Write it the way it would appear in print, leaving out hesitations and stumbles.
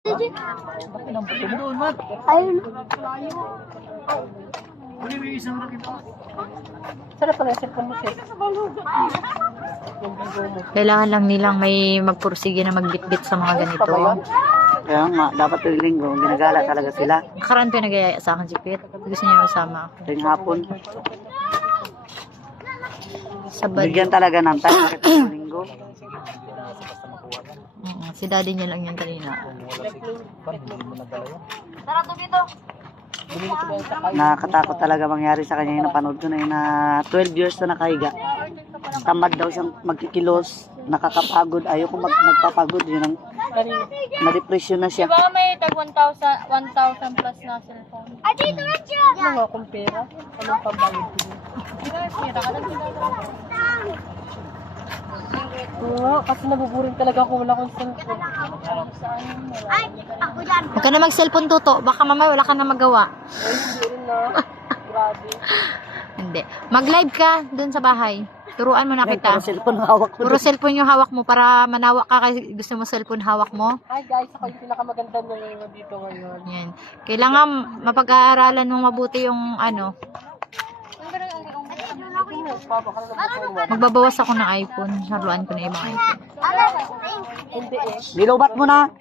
Ayun. Kailangan lang nilang may magpursige na magbitbit sa mga ganito. Kaya nga, dapat tuwing linggo, ginagala talaga sila. Nakaraan pinagayaya sa akin si Pete. Gusto niya masama ako. Tuwing hapon, Sabad. bigyan talaga ng time kahit tuwing linggo. Si daddy niya lang yan kanina. Nakakatakot talaga mangyari sa kanya yung napanood ko na yun na 12 years na nakahiga. Tamad daw siyang magkikilos, nakakapagod, ayoko magpapagod, yun ang na-depression na siya. Diba may tag 1,000 plus na cellphone? Ay, dito na siya. Ano akong pera? Anong pambayad ko? Pera ka lang. Oo, kasi nabuburing talaga ako wala akong cellphone. Ay, ako dyan. Huwag ka na mag-cellphone, Toto. Baka mamaya wala ka na magawa. Ay, hindi rin na. Grabe. Hindi. Mag-live ka dun sa bahay. Turuan mo na kita. Puro cellphone hawak ko. Puro cellphone yung hawak mo para manawa ka kasi gusto mo cellphone hawak mo. Hi guys, ako yung pinakamaganda na ngayon dito ngayon. Yan. Kailangan mapag-aaralan mong mabuti yung ano. Magbabawas ako ng iPhone. Haluan ko na ibang iPhone. Hindi eh. Nilobat mo na.